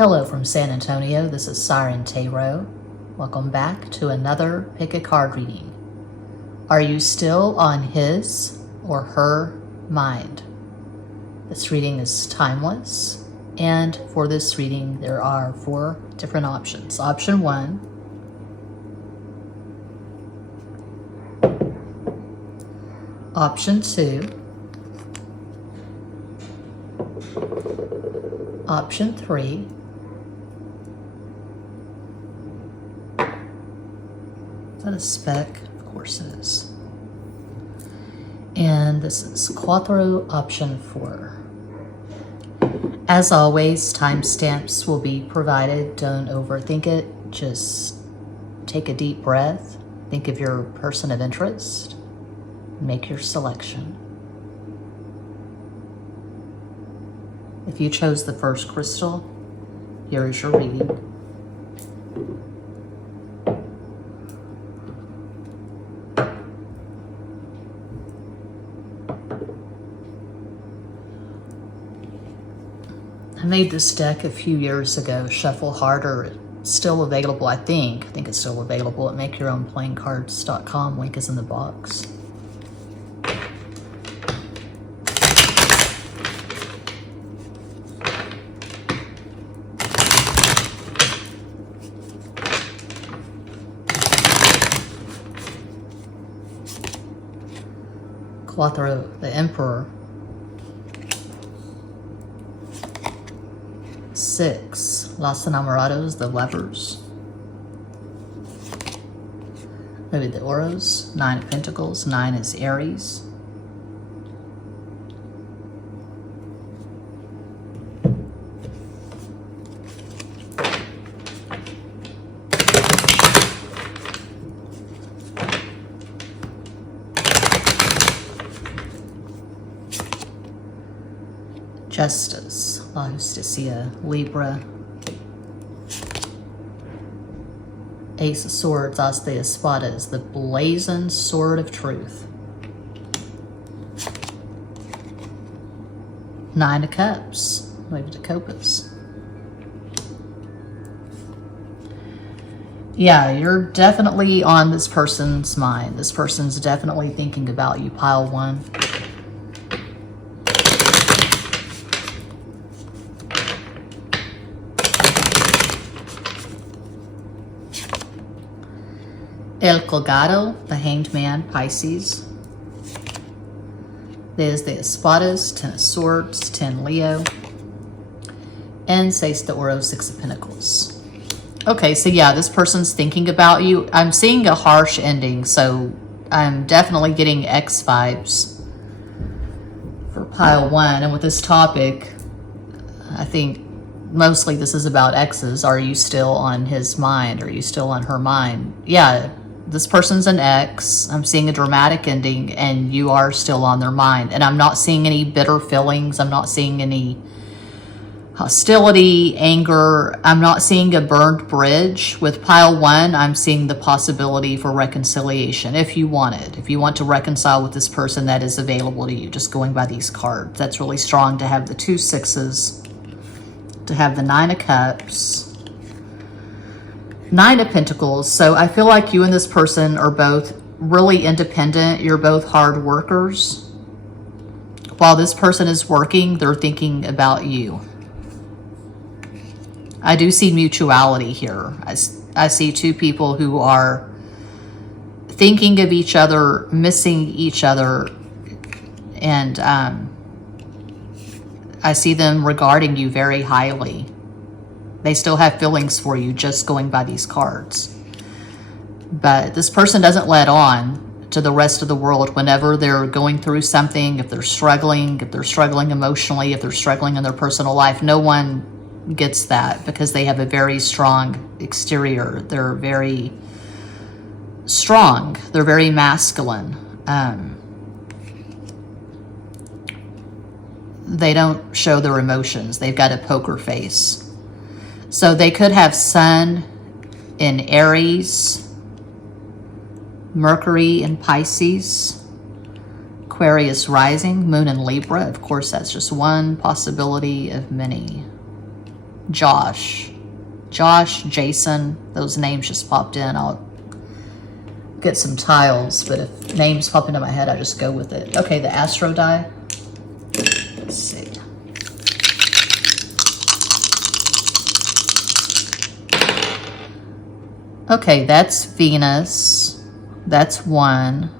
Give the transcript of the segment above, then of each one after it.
Hello from San Antonio, this is SIREN TaRoT. Welcome back to another Pick a Card reading. Are you still on his or her mind? This reading is timeless, and for this reading there are 4 different options. Option 1, Option 2, Option 3, Is that a spec? Of course it is. And this is Cuatro, option 4. As always, timestamps will be provided. Don't overthink it. Just take a deep breath. Think of your person of interest. Make your selection. If you chose the first crystal, here is your reading. I made this deck a few years ago, Shuffle Harder. It's still available, I think. I think it's still available at makeyourownplayingcards.com. Link is in the box. Cuatro, the Emperor. 6, Los Enamorados, the Lovers. Maybe the Oros, 9 of Pentacles, 9 is Aries. Justice, La Justicia, Libra. Ace of Swords, As de Espadas, the blazoned sword of truth. 9 of Cups, maybe the Copas. Yeah, you're definitely on this person's mind. This person's definitely thinking about you, pile 1. El Colgado, the Hanged Man, Pisces. There's the Espadas, 10 of Swords, 10 Leo. And Seis de Oro, 6 of Pentacles. Okay, so yeah, this person's thinking about you. I'm seeing a harsh ending, so I'm definitely getting X vibes for pile 1. And with this topic, I think mostly this is about exes. Are you still on his mind? Are you still on her mind? Yeah. This person's an ex. I'm seeing a dramatic ending, and you are still on their mind. And I'm not seeing any bitter feelings. I'm not seeing any hostility, anger. I'm not seeing a burned bridge. With pile 1, I'm seeing the possibility for reconciliation if you want it. If you want to reconcile with this person, that is available to you, just going by these cards. That's really strong to have the 2 sixes, to have the 9 of Cups, 9 of Pentacles. So I feel like you and this person are both really independent. You're both hard workers. While this person is working, they're thinking about you. I do see mutuality here. I see 2 people who are thinking of each other, missing each other, and I see them regarding you very highly. They still have feelings for you, just going by these cards. But this person doesn't let on to the rest of the world whenever they're going through something, if they're struggling emotionally, if they're struggling in their personal life. No one gets that because they have a very strong exterior. They're very strong. They're very masculine. They don't show their emotions. They've got a poker face. So they could have Sun in Aries, Mercury in Pisces, Aquarius rising, Moon in Libra. Of course, that's just one possibility of many. Josh, Jason. Those names just popped in. I'll get some tiles, but if names pop into my head, I just go with it. Okay, the astro die. Let's see. Okay, that's Venus. That's 1.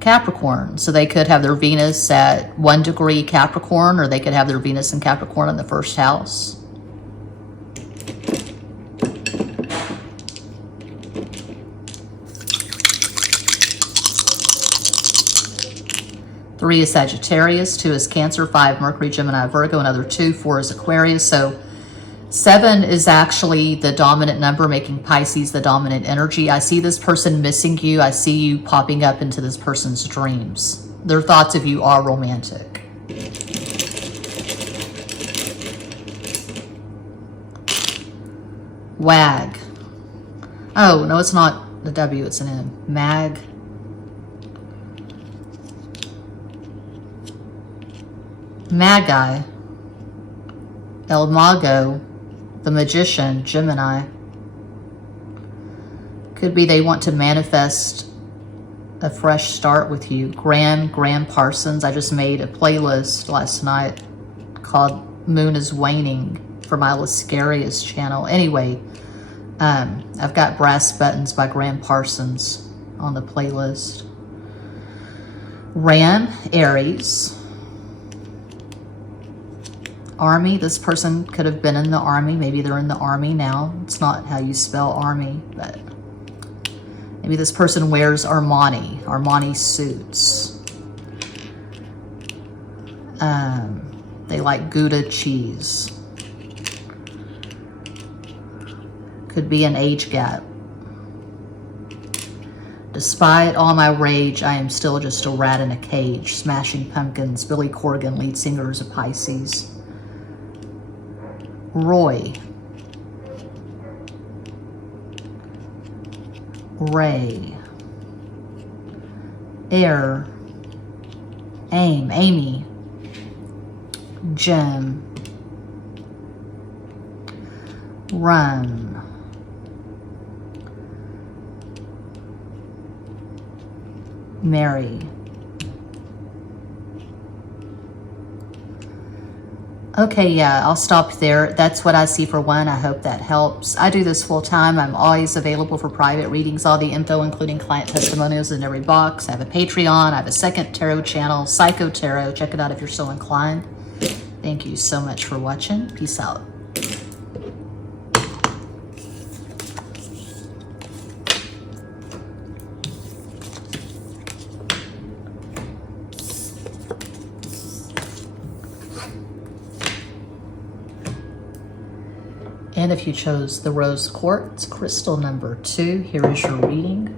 Capricorn. So they could have their Venus at 1 degree Capricorn, or they could have their Venus in Capricorn in the first house. Three is Sagittarius, 2 is Cancer, 5 Mercury, Gemini, Virgo, another 2, 4 is Aquarius. So 7 is actually the dominant number, making Pisces the dominant energy. I see this person missing you. I see you popping up into this person's dreams. Their thoughts of you are romantic. WAG. Oh, no, it's not the W, it's an M. MAG. Magi. El Mago. The Magician, Gemini. Could be they want to manifest a fresh start with you. Graham Parsons. I just made a playlist last night called Moon is Waning for my Lascarius channel. Anyway, I've got Brass Buttons by Graham Parsons on the playlist. Ram, Aries. Army, this person could have been in the army. Maybe they're in the army now. It's not how you spell army, but maybe this person wears Armani suits. They like Gouda cheese. Could be an age gap. Despite all my rage, I am still just a rat in a cage. Smashing Pumpkins, Billy Corgan, lead singers of Pisces. Roy, Ray, Air, Amy, Jim, Run, Mary. Okay, yeah, I'll stop there. That's what I see for 1. I hope that helps. I do this full time. I'm always available for private readings. All the info, including client testimonials, in every box. I have a Patreon. I have a second tarot channel, Psycho Tarot. Check it out if you're so inclined. Thank you so much for watching. Peace out. And if you chose the rose quartz crystal number 2, here is your reading.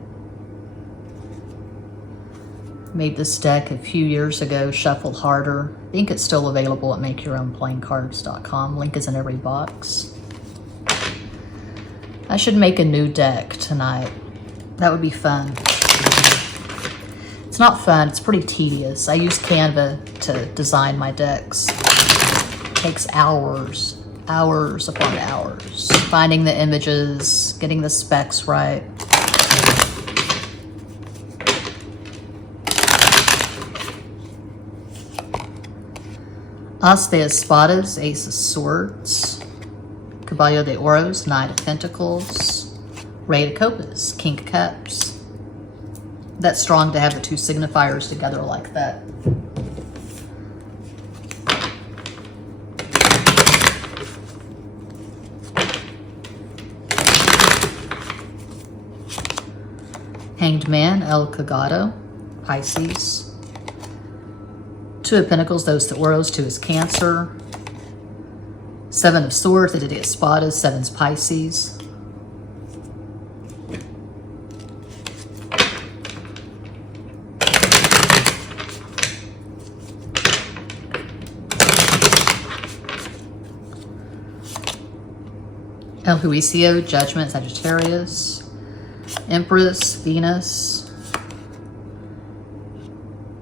Made this deck a few years ago, Shuffle Harder. I think it's still available at makeyourownplayingcards.com. Link is in every box. I should make a new deck tonight. That would be fun. It's not fun, it's pretty tedious. I use Canva to design my decks. It takes hours upon hours. Finding the images, getting the specs right. As de Espadas, Ace of Swords. Caballo de Oros, Knight of Pentacles. Rey de Copas, King of Cups. That's strong to have the 2 signifiers together like that. Hanged Man, El Cagado, Pisces. 2 of Pentacles, those to Oros, 2 is Cancer. 7 of Swords, the de Espadas, 7's Pisces. El Juicio, Judgment, Sagittarius. Empress, Venus.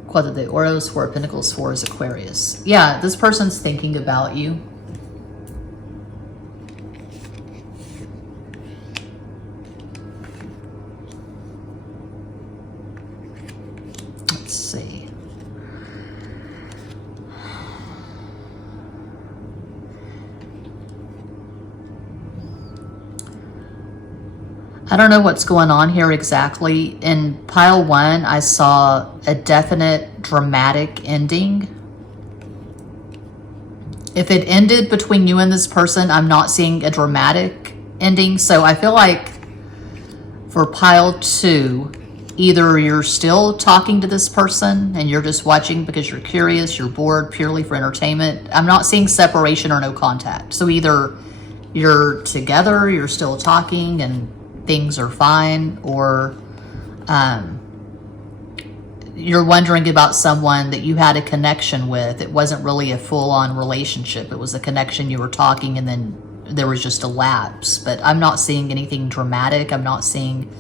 Cuatro de Oros, 4 of Pentacles, 4 is Aquarius. Yeah, this person's thinking about you. I don't know what's going on here exactly. In pile 1, I saw a definite dramatic ending. If it ended between you and this person, I'm not seeing a dramatic ending. So I feel like for pile 2, either you're still talking to this person and you're just watching because you're curious, you're bored, purely for entertainment. I'm not seeing separation or no contact. So either you're together, you're still talking and things are fine, or you're wondering about someone that you had a connection with. It wasn't really a full-on relationship. It was a connection, you were talking, and then there was just a lapse. But I'm not seeing anything dramatic. I'm not seeing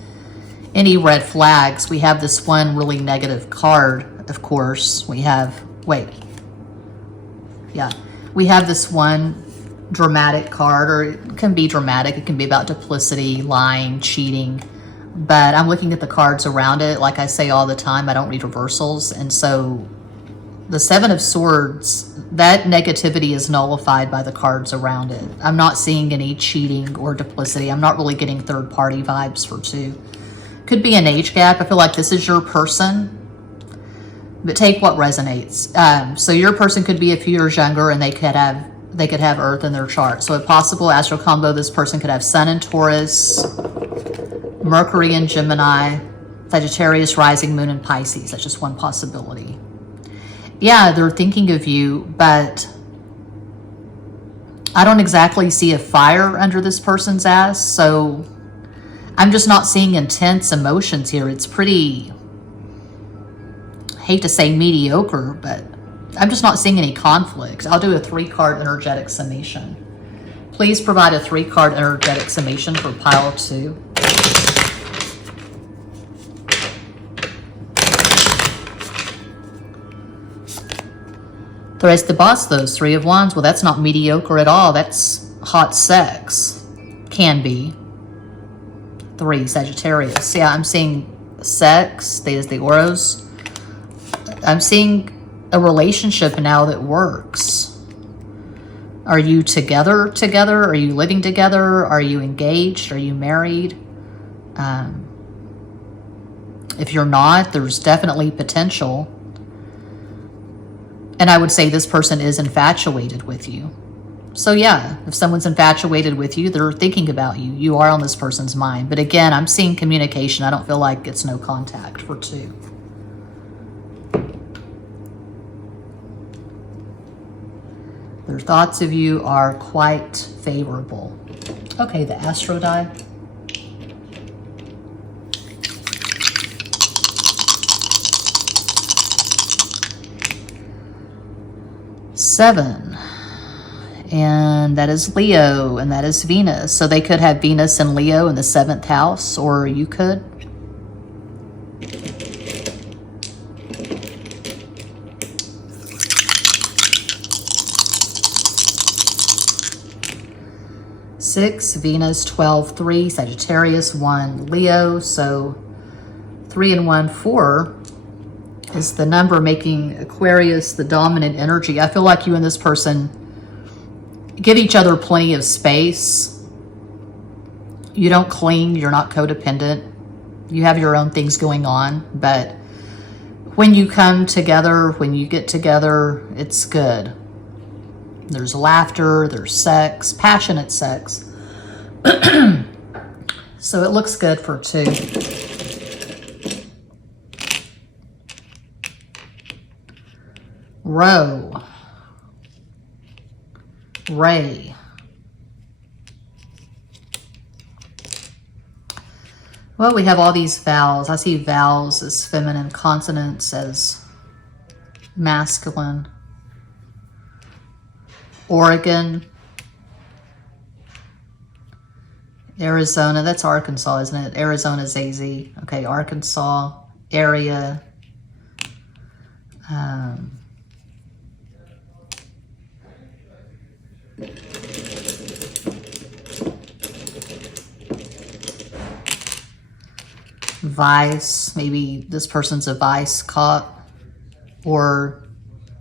any red flags. We have this one really negative card, of course. We have, we have this one dramatic card, or it can be dramatic. It can be about duplicity, lying, cheating. But I'm looking at the cards around it. Like I say all the time, I don't read reversals. And so the 7 of Swords, that negativity is nullified by the cards around it. I'm not seeing any cheating or duplicity. I'm not really getting third-party vibes for 2. Could be an age gap. I feel like this is your person, but take what resonates. So your person could be a few years younger, and they could have Earth in their chart. So a possible astral combo, this person could have Sun in Taurus, Mercury in Gemini, Sagittarius, rising, Moon in Pisces. That's just one possibility. Yeah, they're thinking of you, but I don't exactly see a fire under this person's ass. So I'm just not seeing intense emotions here. It's pretty, I hate to say mediocre, but I'm just not seeing any conflict. I'll do a 3-card energetic summation. Please provide a 3-card energetic summation for pile 2. Tres de Bastos, 3 of Wands. Well, that's not mediocre at all. That's hot sex. Can be. 3, Sagittarius. Yeah, I'm seeing sex. There's the Oros. I'm seeing a relationship now that works. Are you together? Are you living together? Are you engaged? Are you married? If you're not, there's definitely potential. And I would say this person is infatuated with you. So yeah, if someone's infatuated with you, they're thinking about you. You are on this person's mind. But again, I'm seeing communication. I don't feel like it's no contact for 2. Their thoughts of you are quite favorable. Okay, the Astro die. Seven. And that is Leo, and that is Venus. So they could have Venus and Leo in the 7th house, or you could. Six, Venus, 12, 3, Sagittarius, 1, Leo. So 3 and 1, 4 is the number, making Aquarius the dominant energy. I feel like you and this person give each other plenty of space. You don't cling. You're not codependent. You have your own things going on. But when you come together, when you get together, it's good. There's laughter, there's sex, passionate sex. So it looks good for 2. Row. Ray. Well, we have all these vowels. I see vowels as feminine, consonants as masculine. Oregon. Arizona. That's Arkansas, isn't it? Arizona's AZ. Okay, Arkansas. Area. Vice. Maybe this person's a vice cop, or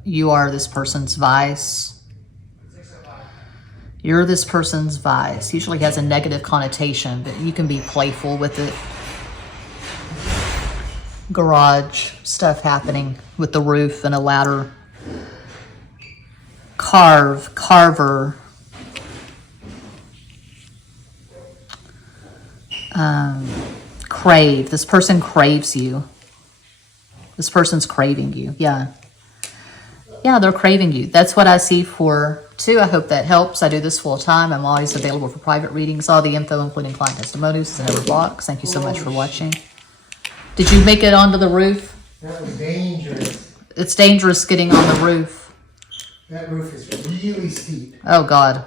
you are this person's vice. You're this person's vice. Usually has a negative connotation, but you can be playful with it. Garage stuff happening with the roof and a ladder. Carver. Crave. This person craves you. This person's craving you. Yeah. Yeah, they're craving you. That's what I see for 2. I hope that helps. I do this full time. I'm always available for private readings. All the info, including client testimonials, is in every box. Thank you so much for watching. Did you make it onto the roof? That was dangerous. It's dangerous getting on the roof. That roof is really steep. Oh, God.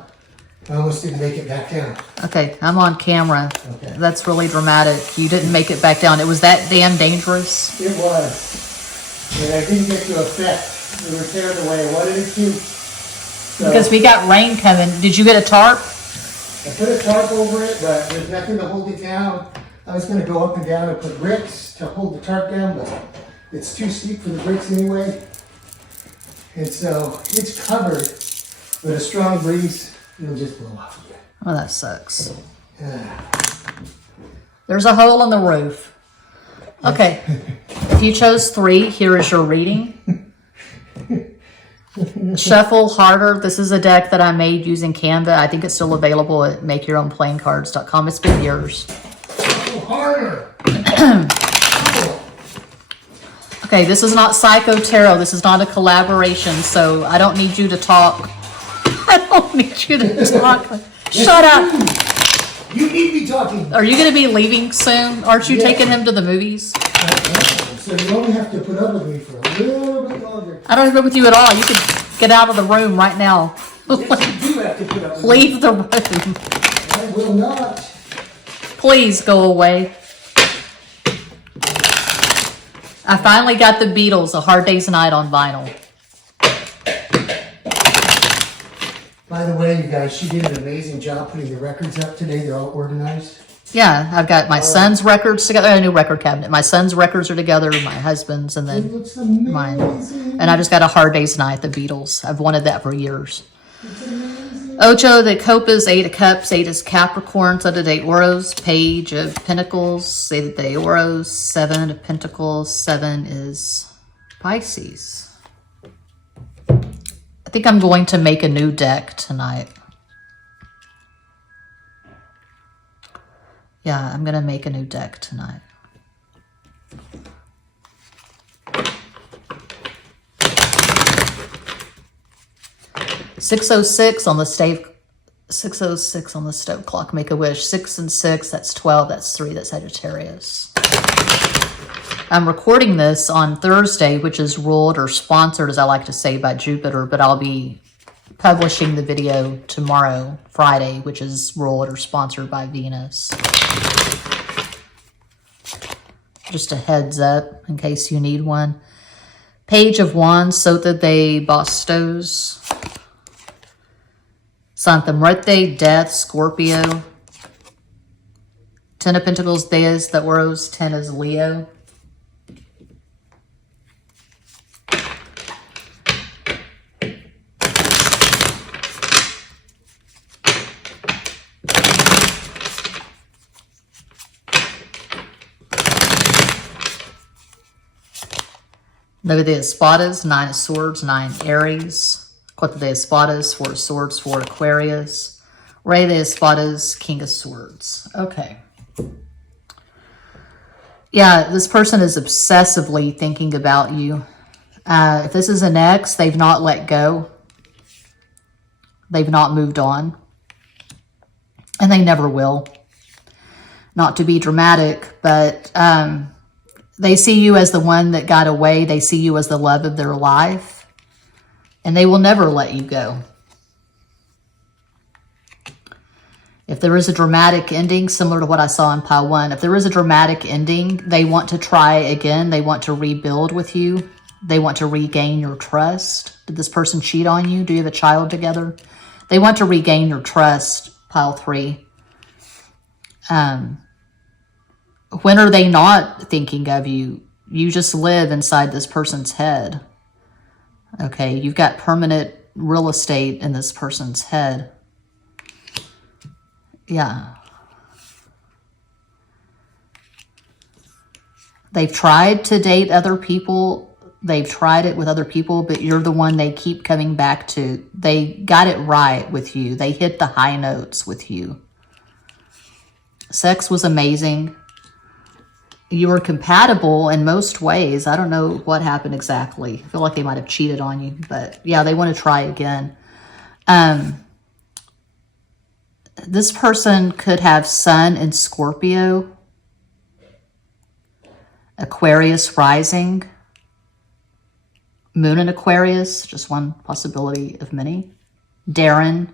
I almost didn't make it back down. Okay, I'm on camera. Okay. That's really dramatic. You didn't make it back down. It was that damn dangerous? It was. And I didn't get to affect the repair the way I wanted it to. So Because we got rain coming. Did you get a tarp? I put a tarp over it, but there's nothing to hold it down. I was going to go up and down and put bricks to hold the tarp down, but it's too steep for the bricks anyway. And so it's covered with a strong breeze. It'll just blow off again. Oh, that sucks. There's a hole in the roof. Okay. If you chose 3, here is your reading. Shuffle harder. This is a deck that I made using Canva. I think it's still available at makeyourownplayingcards.com. It's been years. Harder. Okay, this is not Psycho Tarot. This is not a collaboration, so I don't need you to talk. I don't need you to talk. Shut up. You need me talking. Are you going to be leaving soon? Aren't you taking him to the movies? So you only have to put up with me for a little bit longer. I don't agree with you at all. You can get out of the room right now. Yes, you do have to put up with me. Leave the room. I will not. Please go away. I finally got the Beatles, A Hard Day's Night on vinyl. By the way, you guys, she did an amazing job putting the records up today. They're all organized. Yeah, I've got my son's records together. I got a new record cabinet. My son's records are together, my husband's, and It then looks amazing. mine. And I just got A Hard Day's Night, the Beatles. I've wanted that for years. It's amazing. Ocho de Copas, 8 of Cups, 8 is Capricorn, 7 de Oros, Page of Pentacles, 8 de Oros, 7 of Pentacles, 7 is Pisces. I think I'm going to make a new deck tonight. Yeah, I'm going to make a new deck tonight. $6:06 on the stove. 6:06 on the stove clock. Make a wish. 6 and 6. That's 12. That's 3. That's Sagittarius. I'm recording this on Thursday, which is ruled or sponsored, as I like to say, by Jupiter. But I'll be publishing the video tomorrow, Friday, which is ruled or sponsored by Venus. Just a heads up in case you need one. Page of Wands, Sota de Bastos. Santa Muerte, Death, Scorpio. 10 of Pentacles, Deus de Oros, 10 is Leo. Nueve de Espadas, 9 of Swords, 9 Aries. Cuatro de Espadas, 4 of Swords, 4 Aquarius. Rey de Espadas, King of Swords. Okay. Yeah, this person is obsessively thinking about you. If this is an ex, they've not let go. They've not moved on. And they never will. Not to be dramatic, but they see you as the one that got away. They see you as the love of their life. And they will never let you go. If there is a dramatic ending, similar to what I saw in pile 1, if there is a dramatic ending, they want to try again. They want to rebuild with you. They want to regain your trust. Did this person cheat on you? Do you have a child together? They want to regain your trust, pile 3. When are they not thinking of you? You just live inside this person's head. Okay, you've got permanent real estate in this person's head. Yeah. They've tried to date other people. They've tried it with other people, but you're the one they keep coming back to. They got it right with you. They hit the high notes with you. Sex was amazing. You were compatible in most ways. I don't know what happened exactly. I feel like they might have cheated on you, but yeah, they want to try again. This person could have Sun in Scorpio, Aquarius rising, Moon in Aquarius, just one possibility of many. Darren.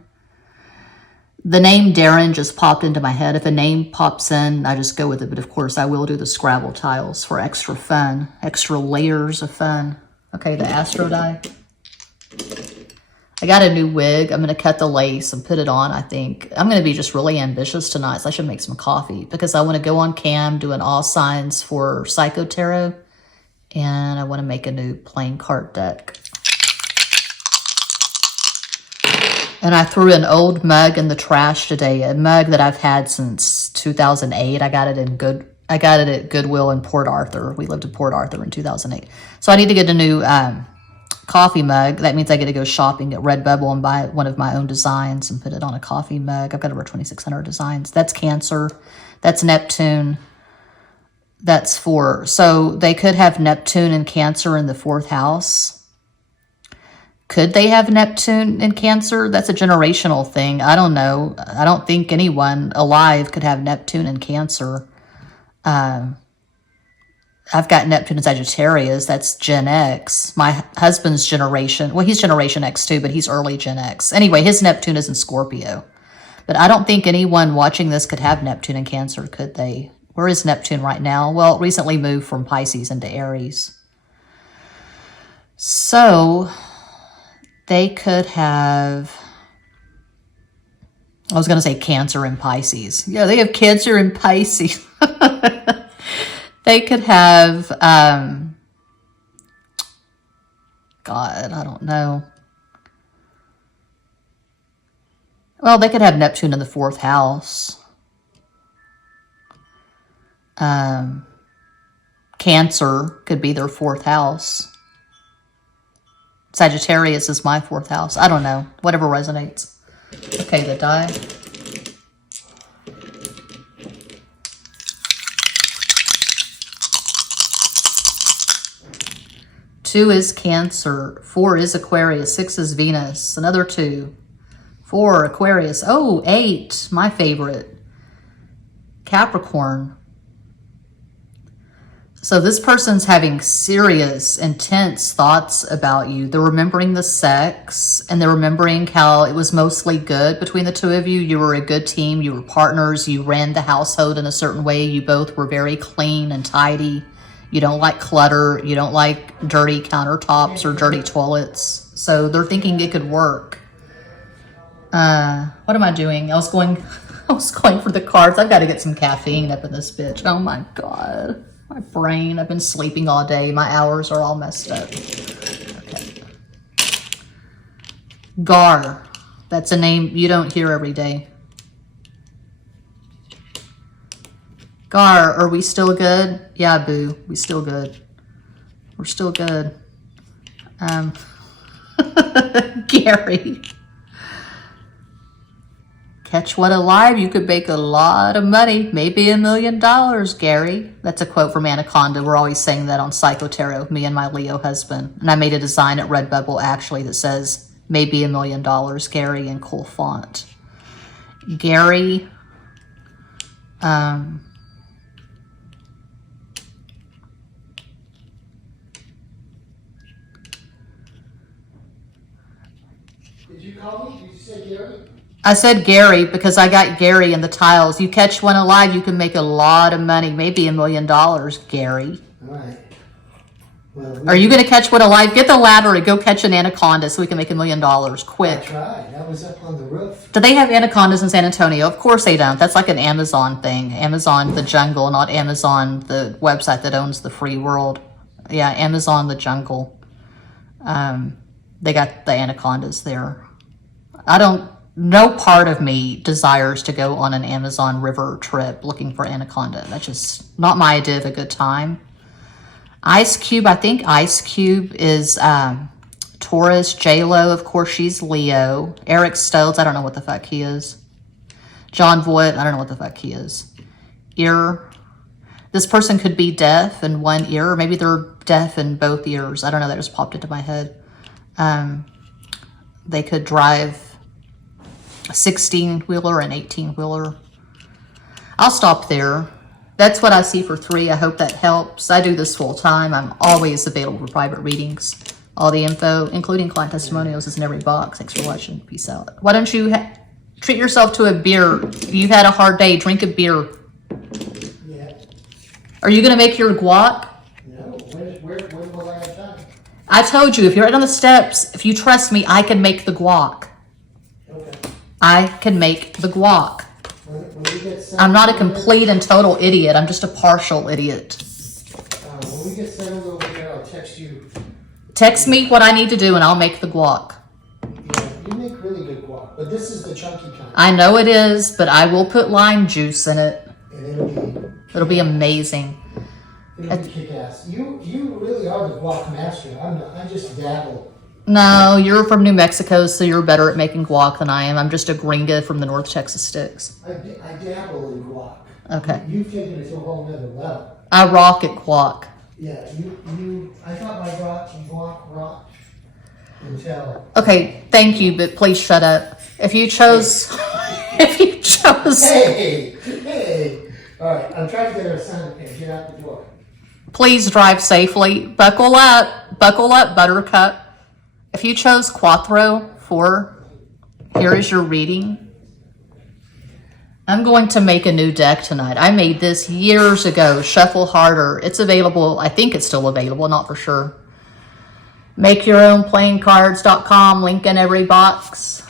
The name Darren just popped into my head. If a name pops in, I just go with it. But of course, I will do the Scrabble tiles for extra fun, extra layers of fun. Okay, the Astro die. I got a new wig. I'm going to cut the lace and put it on, I think. I'm going to be just really ambitious tonight, so I should make some coffee because I want to go on cam doing all signs for Psycho Tarot. And I want to make a new playing card deck. And I threw an old mug in the trash today, a mug that I've had since 2008. I got it at Goodwill in Port Arthur. We lived in Port Arthur in 2008. So I need to get a new coffee mug. That means I get to go shopping at Redbubble and buy one of my own designs and put it on a coffee mug. I've got over 2,600 designs. That's Cancer. That's Neptune. That's 4. So they could have Neptune and Cancer in the 4th house. Could they have Neptune in Cancer? That's a generational thing. I don't know. I don't think anyone alive could have Neptune in Cancer. I've got Neptune in Sagittarius. That's Gen X. My husband's generation. Well, he's Generation X too, but he's early Gen X. Anyway, his Neptune is in Scorpio. But I don't think anyone watching this could have Neptune in Cancer, could they? Where is Neptune right now? Well, it recently moved from Pisces into Aries. So they could have, I was going to say Cancer in Pisces. Yeah, they have Cancer in Pisces. They could have, God, I don't know. Well, they could have Neptune in the 4th house. Cancer could be their 4th house. Sagittarius is my 4th house. I don't know. Whatever resonates. Okay, the die. Two is Cancer. 4 is Aquarius. 6 is Venus. Another 2. 4, Aquarius. Oh, 8. My favorite. Capricorn. So this person's having serious, intense thoughts about you. They're remembering the sex, and they're remembering how it was mostly good between the two of you. You were a good team. You were partners. You ran the household in a certain way. You both were very clean and tidy. You don't like clutter. You don't like dirty countertops or dirty toilets. So they're thinking it could work. What am I doing? I was going for the cards. I've got to get some caffeine up in this bitch. Oh my God. My brain, I've been sleeping all day. My hours are all messed up. Okay. Gar. That's a name you don't hear every day. Gar, are we still good? Yeah, boo. We still good. We're still good. Gary. Catch one alive, you could make a lot of money, maybe $1 million, Gary. That's a quote from Anaconda. We're always saying that on Psycho Tarot, me and my Leo husband. And I made a design at Redbubble, actually, that says, maybe $1 million, Gary, in cool font. Gary. Did you call me? Did you say Gary? I said Gary because I got Gary in the tiles. You catch one alive, you can make a lot of money, maybe $1 million, Gary. All right. Well, Are you going to catch one alive? Get the ladder and go catch an anaconda so we can make $1 million quick. I tried. I was up on the roof. Do they have anacondas in San Antonio? Of course they don't. That's like an Amazon thing. Amazon the jungle, not Amazon the website that owns the free world. Yeah, Amazon the jungle. They got the anacondas there. I don't no part of me desires to go on an Amazon River trip looking for anaconda. That's just not my idea of a good time. Ice Cube, I think Ice Cube is Taurus. J-Lo, of course, she's Leo. Eric Stoltz, I don't know what the fuck he is. John Voight, I don't know what the fuck he is. Ear. This person could be deaf in one ear, or maybe they're deaf in both ears. I don't know, that just popped into my head. They could drive a 16-wheeler and 18-wheeler. I'll stop there. That's what I see for 3. I hope that helps. I do this full time. I'm always available for private readings. All the info, including client testimonials, is in every box. Thanks for watching. Peace out. Why don't you treat yourself to a beer? If you've had a hard day, drink a beer. Yeah. Are you going to make your guac? No. When will I have time? I told you, if you're right on the steps, if you trust me, I can make the guac. Okay. I can make the guac. When we get settled, I'm not a complete and total idiot. I'm just a partial idiot. when we get settled over there, I'll text you. Text me what I need to do and I'll make the guac. Yeah, you make really good guac, but this is the chunky kind. I know it is, but I will put lime juice in it. And It'll be amazing. it'll be kick-ass. You really are the guac master. I just dabble. No, you're from New Mexico, so you're better at making guac than I am. I'm just a gringa from the North Texas sticks. I dabble in guac. Okay. You've taken it to a whole nother level. I rock at guac. Yeah, I thought my guac rocked until. Okay, thank you, but please shut up. If you chose, Hey! All right, I'm trying to get our son and get out the door. please drive safely. Buckle up, Buttercup. If you chose Quattro 4, here is your reading. I'm going to make a new deck tonight. I made this years ago, Shuffle Harder. It's available. I think it's still available, not for sure. MakeYourOwnPlayingCards.com, link in every box.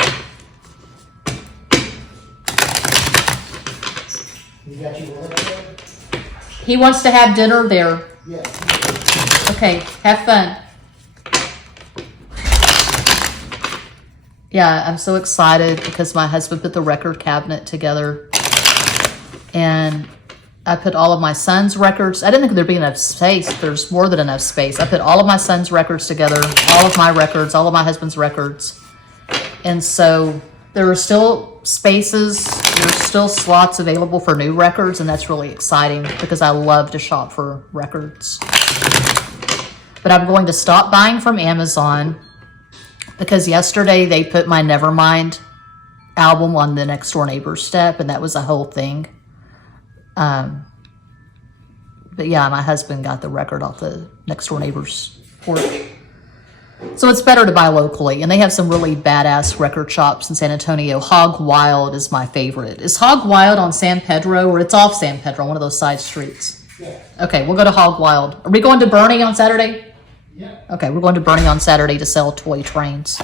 You got your wallet there? He wants to have dinner there. Yeah. Okay, have fun. Yeah, I'm so excited because my husband put the record cabinet together and I put all of my son's records. I didn't think there'd be enough space. There's more than enough space. I put all of my son's records together, all of my records, all of my husband's records. And so there are still spaces, there's still slots available for new records, and that's really exciting because I love to shop for records. But I'm going to stop buying from Amazon because yesterday they put my Nevermind album on the Next Door Neighbor step, and that was a whole thing. But yeah, my husband got the record off the Next Door Neighbor's porch. So it's better to buy locally, and they have some really badass record shops in San Antonio. Hog Wild is my favorite. Is Hog Wild on San Pedro, or it's off San Pedro, one of those side streets? Yeah. Okay, we'll go to Hog Wild. Are we going to Bernie on Saturday? Yeah. Okay, we're going to Bernie on Saturday to sell toy trains.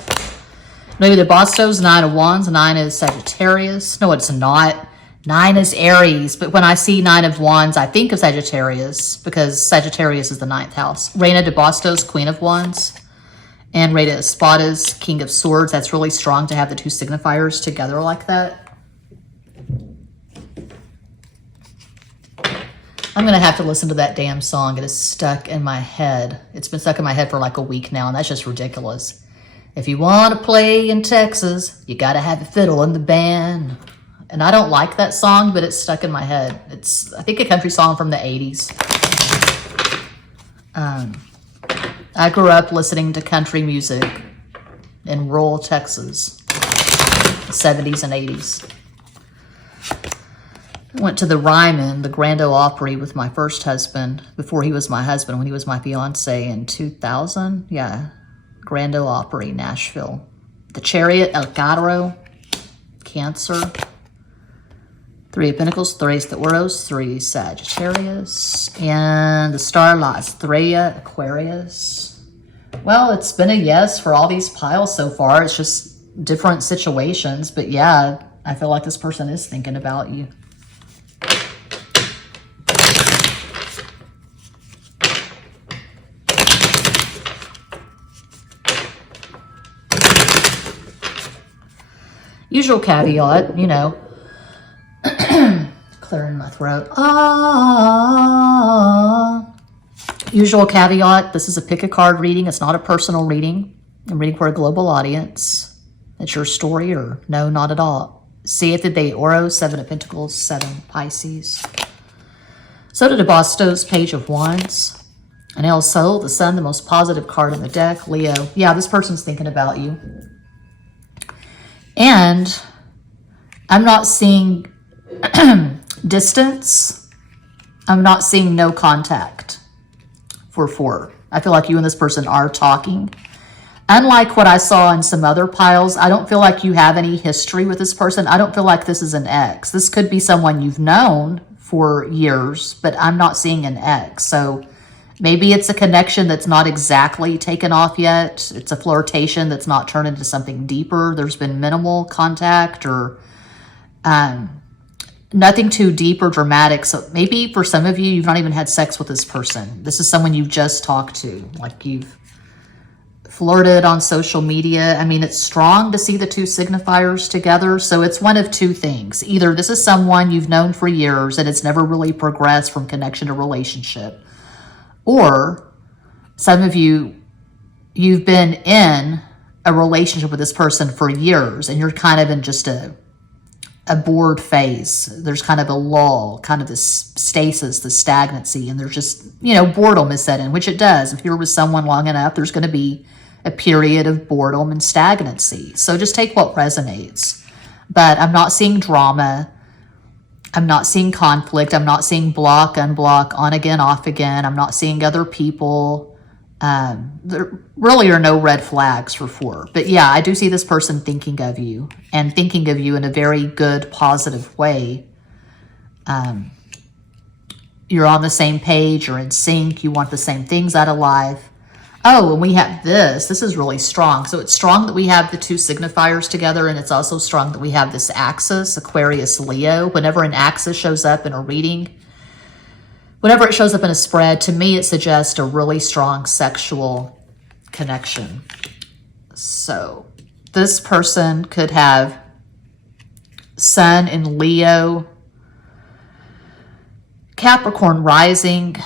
Maybe the Bostos, 9 of Wands. 9 is Sagittarius. No, it's not. 9 is Aries, but when I see 9 of Wands, I think of Sagittarius because Sagittarius is the 9th house. Reina de Bastos, Queen of Wands, and Reina Espadas, King of Swords. That's really strong to have the two signifiers together like that. I'm going to have to listen to that damn song. It is stuck in my head. It's been stuck in my head for like a week now, and that's just ridiculous. If you want to play in Texas, you got to have a fiddle in the band. And I don't like that song, but it's stuck in my head. It's, I think, a country song from the 80s. I grew up listening to country music in rural Texas, the 70s and 80s. I went to the Ryman, the Grand Ole Opry, with my first husband, before he was my husband, when he was my fiance in 2000. Yeah, Grand Ole Opry, Nashville. The Chariot, El Carro, Cancer. 3 of Pentacles, 3 de Oros, 3 Sagittarius, and the Star La Estrella, Aquarius. Well, it's been a yes for all these piles so far. It's just different situations, but yeah, I feel like this person is thinking about you. Usual caveat, you know, clearing my throat. Usual caveat, this is a pick a card reading. It's not a personal reading. I'm reading for a global audience. It's your story or no, not at all. Siete de Oro, 7 of Pentacles, 7 Pisces. Soto de Bastos, Page of Wands. And El Sol, the Sun, the most positive card in the deck. Leo, yeah, this person's thinking about you. And I'm not seeing distance. I'm not seeing no contact for 4. I feel like you and this person are talking. Unlike what I saw in some other piles, I don't feel like you have any history with this person. I don't feel like this is an ex. This could be someone you've known for years, but I'm not seeing an ex. So maybe it's a connection that's not exactly taken off yet. It's a flirtation that's not turned into something deeper. There's been minimal contact or nothing too deep or dramatic. So maybe for some of you, you've not even had sex with this person. This is someone you've just talked to, like you've flirted on social media. I mean, it's strong to see the 2 signifiers together. So it's one of 2 things. Either this is someone you've known for years and it's never really progressed from connection to relationship. Or some of you, you've been in a relationship with this person for years and you're kind of in just a bored phase. There's kind of a lull, kind of this stasis, the stagnancy, and there's just, you know, boredom is set in, which it does. If you're with someone long enough, there's going to be a period of boredom and stagnancy. So just take what resonates. But I'm not seeing drama. I'm not seeing conflict. I'm not seeing block, unblock, on again, off again. I'm not seeing other people. There really are no red flags for 4. But yeah, I do see this person thinking of you and thinking of you in a very good, positive way. You're on the same page. You're in sync. You want the same things out of life. Oh, and we have this. This is really strong. So it's strong that we have the 2 signifiers together, and it's also strong that we have this axis, Aquarius, Leo. Whenever an axis shows up in a reading, whenever it shows up in a spread, to me it suggests a really strong sexual connection. So this person could have Sun in Leo, Capricorn rising,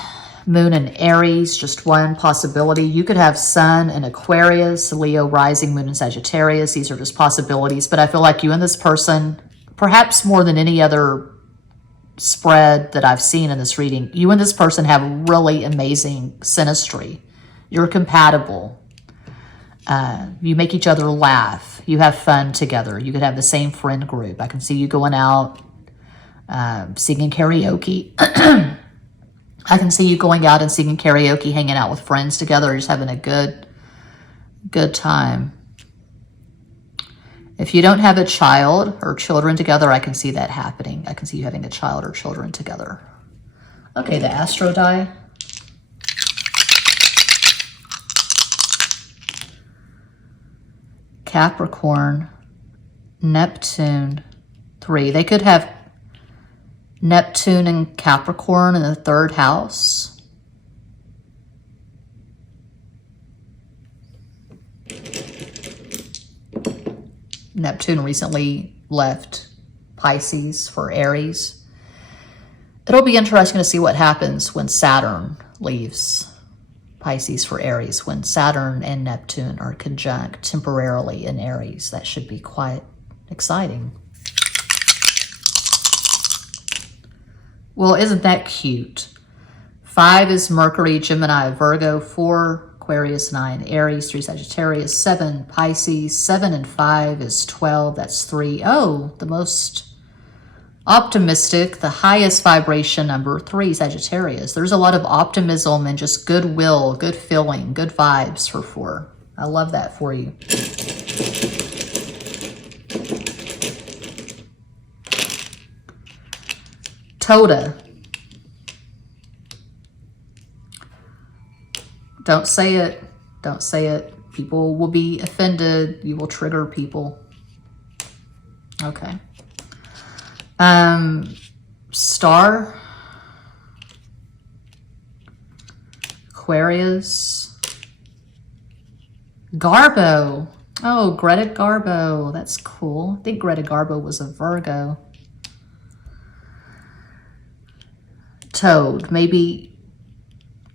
Moon in Aries, just one possibility. You could have Sun in Aquarius, Leo rising, Moon in Sagittarius. These are just possibilities. But I feel like you and this person, perhaps more than any other spread that I've seen in this reading, you and this person have really amazing synastry. You're compatible. You make each other laugh. You have fun together. You could have the same friend group. I can see you going out, singing karaoke. I can see you going out and singing karaoke, hanging out with friends together, just having a good time. If you don't have a child or children together, I can see that happening. I can see you having a child or children together. Okay, the Astro die. Capricorn, Neptune, 3. They could have Neptune and Capricorn in the 3rd house. Neptune recently left Pisces for Aries. It'll be interesting to see what happens when Saturn leaves Pisces for Aries. When Saturn and Neptune are conjunct temporarily in Aries, that should be quite exciting. Well, isn't that cute? 5 is Mercury, Gemini, Virgo. 4, Aquarius. 9, Aries. 3, Sagittarius. 7, Pisces. 7 and 5 is 12. That's 3. Oh, the most optimistic, the highest vibration number, 3, Sagittarius. There's a lot of optimism and just goodwill, good feeling, good vibes for 4. I love that for you. Toda. Don't say it. Don't say it. People will be offended. You will trigger people. Okay. Star. Aquarius. Garbo. Oh, Greta Garbo. That's cool. I think Greta Garbo was a Virgo. Toad. Maybe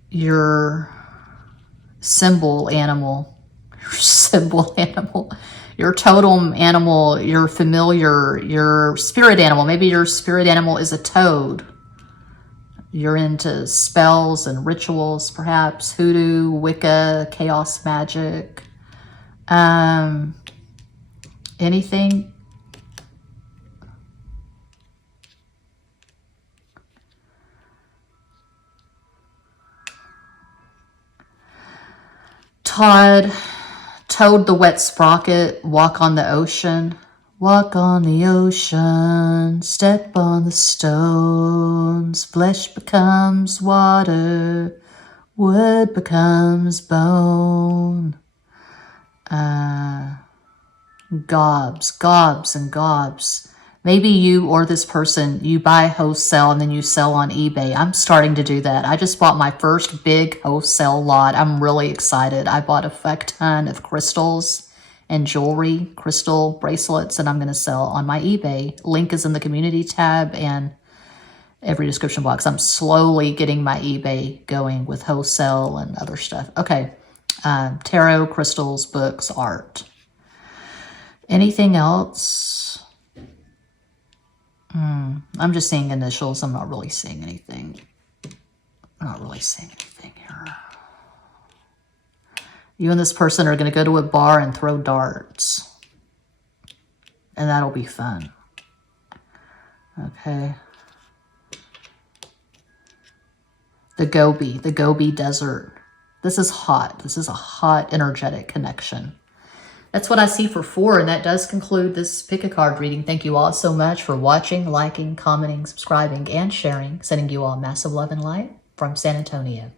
your symbol animal. Your symbol animal. Your totem animal. Your familiar. Your spirit animal. Maybe your spirit animal is a toad. You're into spells and rituals, perhaps. Hoodoo, Wicca, chaos magic. Anything? Todd, Toad the wet sprocket, walk on the ocean. Walk on the ocean, step on the stones, flesh becomes water, wood becomes bone. Gobs, gobs, and gobs. Maybe you or this person, you buy wholesale and then you sell on eBay. I'm starting to do that. I just bought my first big wholesale lot. I'm really excited. I bought a fuck ton of crystals and jewelry, crystal bracelets, and I'm going to sell on my eBay. Link is in the community tab and every description box. I'm slowly getting my eBay going with wholesale and other stuff. Okay. Tarot, crystals, books, art. Anything else? I'm just seeing initials. I'm not really seeing anything. I'm not really seeing anything here. You and this person are going to go to a bar and throw darts. And that'll be fun. Okay. The Gobi Desert. This is hot. This is a hot, energetic connection. That's what I see for 4, and that does conclude this pick a card reading. Thank you all so much for watching, liking, commenting, subscribing, and sharing. Sending you all massive love and light from San Antonio.